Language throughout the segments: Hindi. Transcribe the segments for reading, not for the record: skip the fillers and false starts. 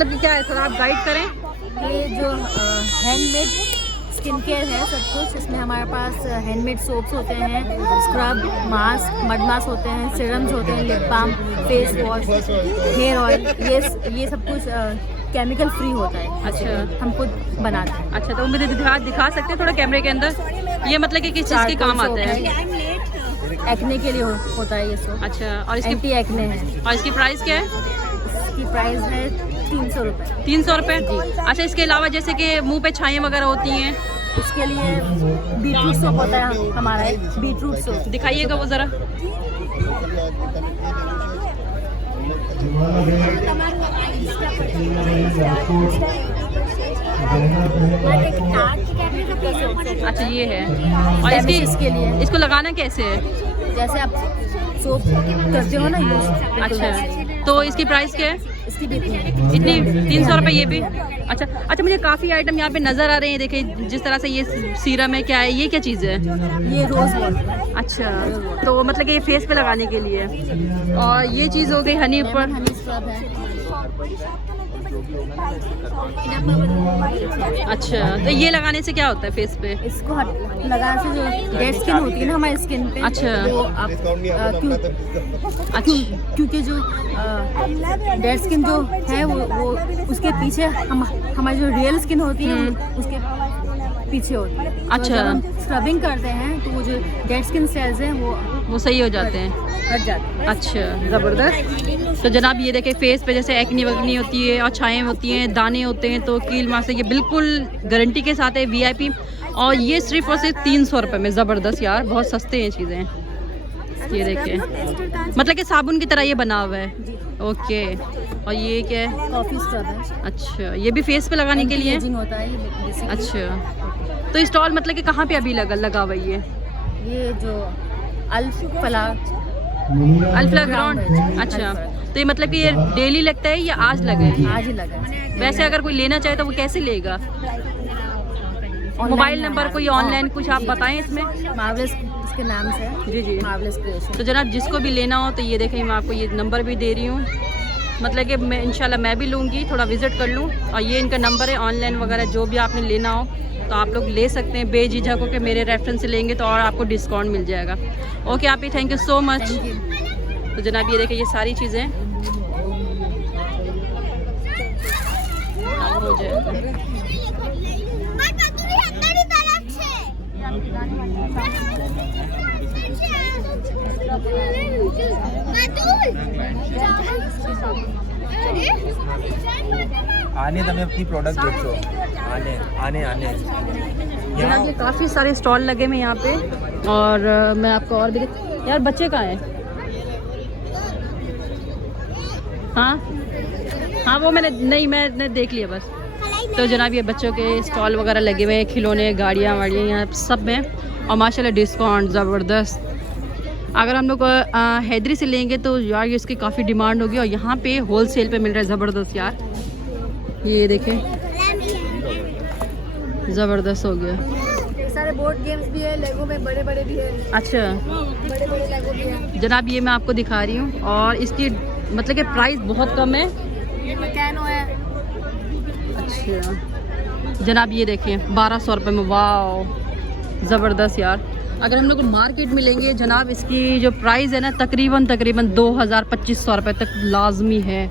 मतलब कि क्या है सर, आप गाइड करें। ये जो हैंडमेड स्किन केयर है सब कुछ, इसमें हमारे पास हैंडमेड सोप्स होते हैं, स्क्रब, मास्क, मड मास्क होते हैं, सीरम्स होते हैं, lip balm, face wash, hair oil, ये सब कुछ केमिकल फ्री होता है। अच्छा, हम खुद बनाते हैं। अच्छा, तो मुझे दिखा सकते हैं थोड़ा कैमरे के अंदर, ये मतलब कि किस चीज़ के काम आते हैं? एक्ने के लिए होता है ये सोप। अच्छा, और इसकी एंटी एक्ने है। और इसकी प्राइस क्या है? इसकी प्राइस है 300 रुपये। 300 रुपये। अच्छा, इसके अलावा जैसे कि मुंह पे छाइयाँ वगैरह होती हैं, इसके लिए बीटरूट सोप होता है हमारा, एक बीटरूट सोप। दिखाइएगा वो ज़रा। अच्छा, ये है। और इसके लिए इसको लगाना कैसे है? जैसे आप सोप करते हो ना यूज। अच्छा, तो इसकी प्राइस क्या है? इसकी भी इतनी 300 रुपये ये भी। अच्छा अच्छा, मुझे काफ़ी आइटम यहाँ पे नज़र आ रहे हैं। देखिए जिस तरह से ये सीरम है, क्या है ये, क्या चीज़ है? ये रोज वाटर। अच्छा, तो मतलब कि ये फेस पे लगाने के लिए। और ये चीज़ हो गई हनी ऊपर। हनी स्क्रब है। अच्छा, तो ये लगाने से क्या होता है फेस पे? इसको लगाने से जो डेड स्किन होती है ना हमारी स्किन पे, अच्छा। वो आप क्योंकि जो डेड स्किन जो है वो उसके पीछे हमारी जो रियल स्किन होती है उसके पीछे होती है। अच्छा। तो जब हम स्क्रबिंग करते हैं तो वो जो डेड स्किन सेल्स हैं वो सही हो जाते हैं, हट जाते हैं। अच्छा, ज़बरदस्त। तो जनाब ये देखें, फेस पे जैसे एक्नी वगनी होती है और छाएँ होती हैं, दाने होते हैं, तो कील मार से ये बिल्कुल गारंटी के साथ है, VIP। और ये सिर्फ और सिर्फ 300 रुपये में। ज़बरदस्त यार, बहुत सस्ते हैं चीज़ें। ये देखिए, मतलब कि साबुन की तरह ये बना हुआ है। ओके, और ये क्या है? कॉफी स्क्रब है। अच्छा, ये भी फेस पे लगाने के लिए? होता है ये। अच्छा, तो स्टॉल मतलब कि कहाँ पे अभी लगा हुआ है ये जो अल्फला ग्राउंड? अच्छा, तो ये मतलब कि ये डेली लगता है या आज लगा है? आज ही लगा है। वैसे अगर कोई लेना चाहे तो वो कैसे लेगा? मोबाइल नंबर कोई ऑनलाइन कुछ आप बताएं इसमें। मार्वलेस इसके नाम से है। जी जी, मार्वलेस क्रिएशन। तो जनाब जिसको भी लेना हो तो ये देखें, मैं आपको ये नंबर भी दे रही हूँ। मतलब कि मैं इंशाल्लाह मैं भी लूँगी, थोड़ा विज़िट कर लूँ। और ये इनका नंबर है, ऑनलाइन वगैरह जो भी आपने लेना हो तो आप लोग ले सकते हैं बेझिझक हो के। मेरे रेफरेंस से लेंगे तो और आपको डिस्काउंट मिल जाएगा। ओके आप ही, थैंक यू सो मच। तो जनाब ये देखें, ये सारी चीज़ें हो जाए। आने તમે अपनी प्रोडक्ट देखो। आने आने आने जनाब ये काफ़ी सारे स्टॉल लगे हुए यहाँ पे। और मैं आपको और भी यार, बच्चे कहाँ हैं? हाँ, वो मैंने देख लिया बस। तो जनाब ये बच्चों के स्टॉल वगैरह लगे हुए हैं, खिलौने, गाड़ियाँ वाड़ियाँ यहाँ सब में। और माशाल्लाह डिस्काउंट ज़बरदस्त। अगर हम लोग हैदरी से लेंगे तो यार ये इसकी काफ़ी डिमांड होगी। और यहाँ पे होल सेल पे मिल रहा है, ज़बरदस्त यार। ये देखें, ज़बरदस्त हो गया। सारे बोर्ड गेम्स भी है, लेगो में बड़े बड़े भी है। अच्छा, बड़े बड़े लेगो भी है जनाब ये मैं आपको दिखा रही हूँ। और इसकी मतलब कि प्राइस बहुत कम है। ये मैकेनो है। अच्छा जनाब ये देखें, 1200 रुपये में। वाह ज़बरदस्त यार। अगर हम लोग मार्केट में लेंगे जनाब, इसकी जो प्राइस है ना तकरीबन 2000-2500 रुपये तक लाजमी है।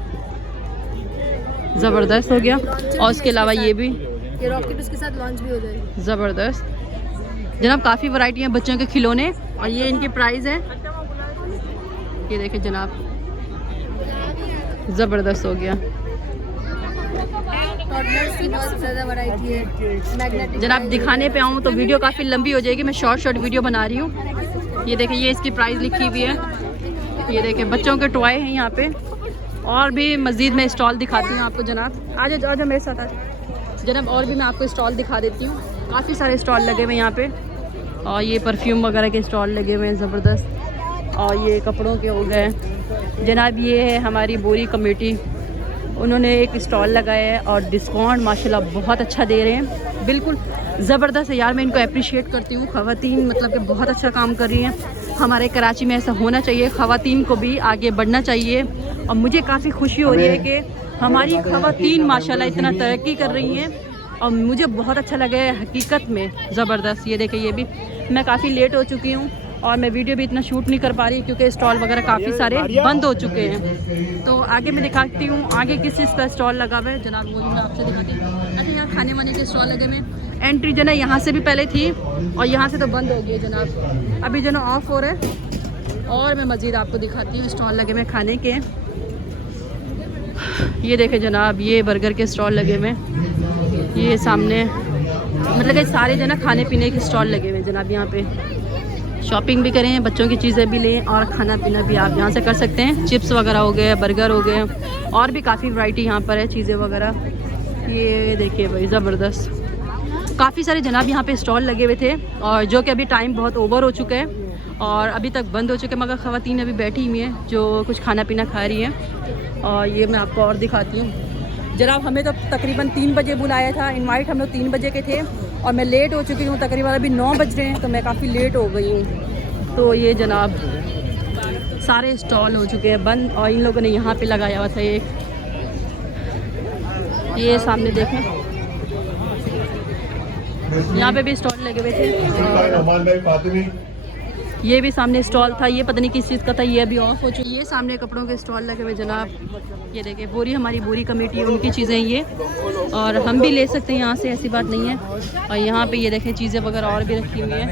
ज़बरदस्त हो गया। और उसके अलावा ये भी ये रॉकेट उसके साथ लॉन्च भी हो जाएगी। ज़बरदस्त जनाब, काफ़ी वैरायटी हैं बच्चों के खिलौने। और ये इनकी प्राइस है, ये देखें जनाब, ज़बरदस्त हो गया। टॉडलर्स की बहुत ज़्यादा वैरायटी है। मैग्नेटिक जनाब दिखाने पे आऊँ तो वीडियो काफ़ी लंबी हो जाएगी, मैं शॉर्ट वीडियो बना रही हूँ। ये देखें, ये इसकी प्राइस लिखी हुई है। ये देखें बच्चों के टॉय हैं यहाँ पे। और भी मज़ीद मैं स्टॉल दिखाती हूँ आपको जनाब। आज मेरे साथ आज जनाब, और भी मैं आपको स्टॉल दिखा देती हूँ। काफ़ी सारे स्टॉल लगे हुए हैं यहाँ पे। और ये परफ्यूम वगैरह के स्टॉल लगे हुए हैं ज़बरदस्त। और ये कपड़ों के हो गए जनाब। ये है हमारी बोरी कमेटी, उन्होंने एक स्टॉल लगाया है और डिस्काउंट माशाल्लाह बहुत अच्छा दे रहे हैं, बिल्कुल ज़बरदस्त है यार। मैं इनको अप्रिशिएट करती हूँ। ख़वातीन मतलब कि बहुत अच्छा काम कर रही हैं। हमारे कराची में ऐसा होना चाहिए, ख़वातीन को भी आगे बढ़ना चाहिए। और मुझे काफ़ी खुशी हो रही है कि हमारी ख़वातीन माशाल्लाह इतना तरक्की कर रही हैं और मुझे बहुत अच्छा लगा है हकीकत में, ज़बरदस्त। ये देखिए ये भी मैं काफ़ी लेट हो चुकी हूँ और मैं वीडियो भी इतना शूट नहीं कर पा रही क्योंकि स्टॉल वगैरह काफ़ी सारे बंद हो चुके हैं। तो आगे मैं दिखाती हूँ आगे किस चीज़ का स्टॉल लगा हुआ है जनाब, वो मैं आपसे दिखाती हूँ। अच्छा यहाँ खाने वाने के स्टॉल लगे हुए, एंट्री जो ना यहाँ से भी पहले थी और यहाँ से तो बंद हो गई है जनाब, अभी जो ना ऑफ हो रहा है। और मैं मज़ीद आपको दिखाती हूँ स्टॉल लगे हुए खाने के। ये देखें जनाब, ये बर्गर के स्टॉल लगे हुए, ये सामने मतलब कि सारे जो ना खाने पीने के स्टॉल लगे हुए जनाब। यहाँ पे शॉपिंग भी करें, बच्चों की चीज़ें भी लें और खाना पीना भी आप यहाँ से कर सकते हैं। चिप्स वगैरह हो गए, बर्गर हो गए और भी काफ़ी वैरायटी यहाँ पर है चीज़ें वगैरह। ये देखिए भाई ज़बरदस्त, काफ़ी सारे जनाब यहाँ पे स्टॉल लगे हुए थे और जो कि अभी टाइम बहुत ओवर हो चुका है और अभी तक बंद हो चुके हैं, मगर ख़वातीन अभी बैठी हुई हैं जो कुछ खाना पीना खा रही हैं। और ये मैं आपको और दिखाती हूँ जनाब, हमें तो तकरीबन 3 बजे बुलाया था, इनवाइट हम लोग 3 बजे के थे और मैं लेट हो चुकी हूँ, तकरीबन अभी 9 बज रहे हैं तो मैं काफ़ी लेट हो गई हूँ। तो ये जनाब सारे स्टॉल हो चुके हैं बंद और इन लोगों ने यहाँ पे लगाया हुआ था एक, ये सामने देखें यहाँ पे भी स्टॉल लगे हुए थे। ये भी सामने स्टॉल था, ये पता नहीं किस चीज़ का था, ये अभी ऑफ हो चुकी है। ये सामने कपड़ों के स्टॉल लगे हुए जनाब, ये देखिए बोरी, हमारी बोरी कमेटी है उनकी चीज़ें ये, और हम भी ले सकते हैं यहाँ से, ऐसी बात नहीं है। और यहाँ पे ये देखें चीज़ें वगैरह और भी रखी हुई हैं,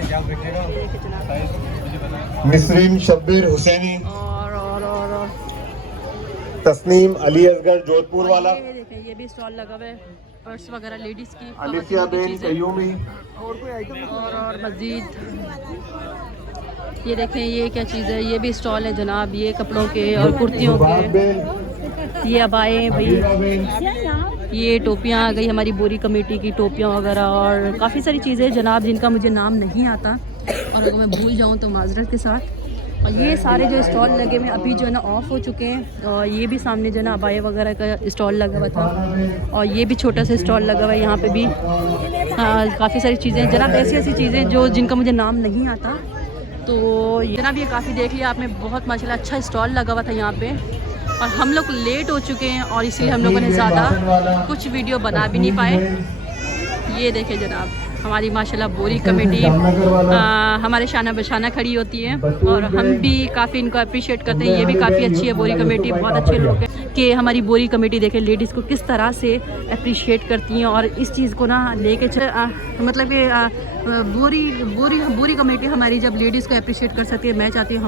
मिसरीन शब्बीर हुसैनी और तस्नीम अली असगर जोधपुर वाला, ये देखें ये भी स्टॉल लगा हुआ है, पर्स वगैरह लेडीज़ की, अलिसिया बेन कयूमी, और मज़ीद ये देखें ये क्या चीज़ है, ये भी स्टॉल है जनाब, ये कपड़ों के और कुर्तियों के, ये अबाएँ भाई, ये टोपियाँ आ गई हमारी बोरी कमेटी की टोपियाँ वगैरह, और काफ़ी सारी चीज़ें जनाब जिनका मुझे नाम नहीं आता और अगर मैं भूल जाऊँ तो माजरत के साथ। और ये सारे जो स्टॉल लगे हुए अभी जो है ना ऑफ हो चुके हैं, और ये भी सामने जो है ना अबाए वगैरह का स्टॉल लगा हुआ था, और ये भी छोटा सा स्टॉल लगा हुआ है यहाँ पे भी। काफ़ी सारी चीज़ें जनाब, ऐसी चीज़ें जो जिनका मुझे नाम नहीं आता। तो जनाब ये काफ़ी देख लिया आपने, बहुत माशाल्लाह अच्छा स्टॉल लगा हुआ था यहाँ पे, और हम लोग लेट हो चुके हैं और इसलिए हम लोगों ने ज़्यादा कुछ वीडियो बना भी नहीं पाए। ये देखें जनाब हमारी माशाल्लाह बोरी कमेटी हमारे शाना बशाना खड़ी होती है और हम भी काफ़ी इनको अप्रिशिएट करते हैं। ये भी काफ़ी अच्छी है बोरी कमेटी, बहुत अच्छे लोग हैं कि हमारी बोरी कमेटी देखें लेडीज़ को किस तरह से अप्रिशिएट करती हैं और इस चीज़ को ना लेके मतलब कि बोरी कमेटी हमारी जब लेडीज़ को अप्रिशिएट कर सकती है। मैं चाहती हूँ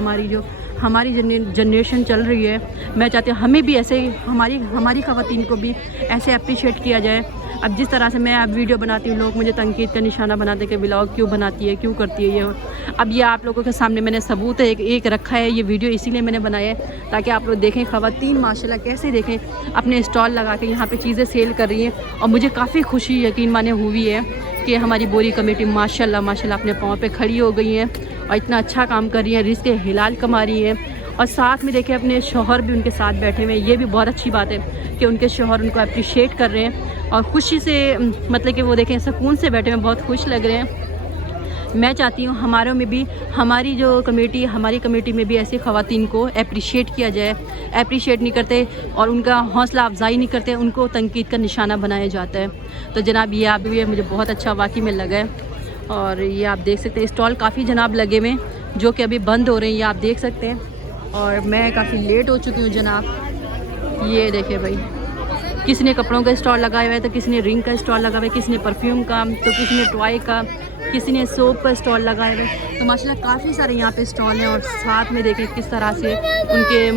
हमारी जनरेशन चल रही है, मैं चाहती हूँ हमें भी ऐसे हमारी ख़वातीन को भी ऐसे अप्रिशिएट किया जाए। अब जिस तरह से मैं अब वीडियो बनाती हूँ लोग मुझे तनकीद का निशाना बनाते कि ब्लॉग क्यों बनाती है, क्यों करती है ये। अब ये आप लोगों के सामने मैंने सबूत एक रखा है, ये वीडियो इसीलिए मैंने बनाया है ताकि आप लोग देखें ख़वातीन माशाल्लाह कैसे देखें अपने स्टॉल लगा के यहाँ पे चीज़ें सेल कर रही हैं। और मुझे काफ़ी खुशी यकीन माने हुई है कि हमारी बोरी कमेटी माशाल्लाह अपने पाँव पे खड़ी हो गई है और इतना अच्छा काम कर रही है, रिज़्क़ हलाल कमा रही है। और साथ में देखें अपने शौहर भी उनके साथ बैठे हुए हैं, ये भी बहुत अच्छी बात है कि उनके शौहर उनको अप्रिशिएट कर रहे हैं और खुशी से मतलब कि वो देखें सुकून से बैठे हुए, बहुत खुश लग रहे हैं। मैं चाहती हूँ हमारों में भी हमारी कमेटी में भी ऐसी ख़वातीन को अप्रिशिएट किया जाए। अप्रिशिएट नहीं करते और उनका हौसला अफजाई नहीं करते, उनको तनकीद का निशाना बनाया जाता है। तो जनाब ये आप भी मुझे बहुत अच्छा वाकई में लगा है। और ये आप देख सकते हैं स्टॉल काफ़ी जनाब लगे हुए हैं जो कि अभी बंद हो रहे हैं, ये आप देख सकते हैं। और मैं काफ़ी लेट हो चुकी हूँ जनाब। ये देखे भाई किसी ने कपड़ों का स्टॉल लगाया हुआ है, तो किसी ने रिंग का स्टॉल लगा हुआ है, किसी ने परफ्यूम का, तो किसी ने टॉय का, किसी ने सोप का स्टॉल लगाया हुआ है। तो माशाल्लाह काफ़ी सारे यहाँ पे स्टॉल हैं और साथ में देखें किस तरह से उनके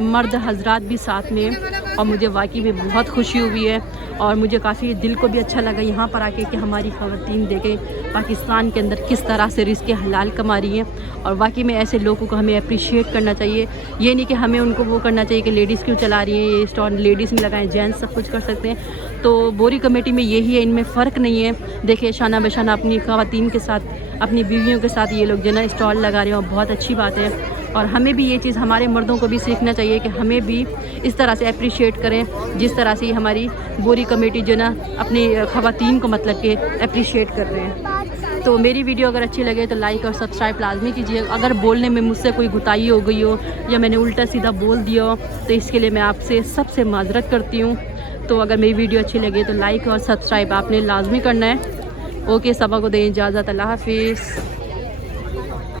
मर्द हजरात भी साथ में हैं। और मुझे वाकई में बहुत खुशी हुई है और मुझे काफ़ी दिल को भी अच्छा लगा यहाँ पर आके कि हमारी ख़वातीन देखें पाकिस्तान के अंदर किस तरह से रिज़्क़ हलाल कमा रही हैं। और वाकई में ऐसे लोगों को हमें अप्रिशिएट करना चाहिए, ये नहीं कि हमें उनको वो करना चाहिए कि लेडीज़ क्यों चला रही हैं, ये स्टॉल लेडीज़ में लगाएं, जेंट्स सब कुछ कर सकते हैं। तो बोरी कमेटी में यही है, इनमें फ़र्क नहीं है। देखिए शाना बशाना अपनी ख़वातीन के साथ, अपनी बीवियों के साथ ये लोग जो ना स्टॉल लगा रहे हैं और बहुत अच्छी बात है। और हमें भी ये चीज़ हमारे मर्दों को भी सीखना चाहिए कि हमें भी इस तरह से अप्रिशिएट करें जिस तरह से हमारी बोरी कमेटी जो ना अपनी ख़वातीन को मतलब कि अप्रिशिएट कर रहे हैं। तो मेरी वीडियो अगर अच्छी लगे तो लाइक और सब्सक्राइब लाजमी कीजिए। अगर बोलने में मुझसे कोई घुताई हो गई हो या मैंने उल्टा सीधा बोल दिया हो तो इसके लिए मैं आपसे सबसे माजरत करती हूँ। तो अगर मेरी वीडियो अच्छी लगे तो लाइक और सब्सक्राइब आपने लाजमी करना है। ओके, सबा को दें इजाज़त, अल्लाह हाफिज़।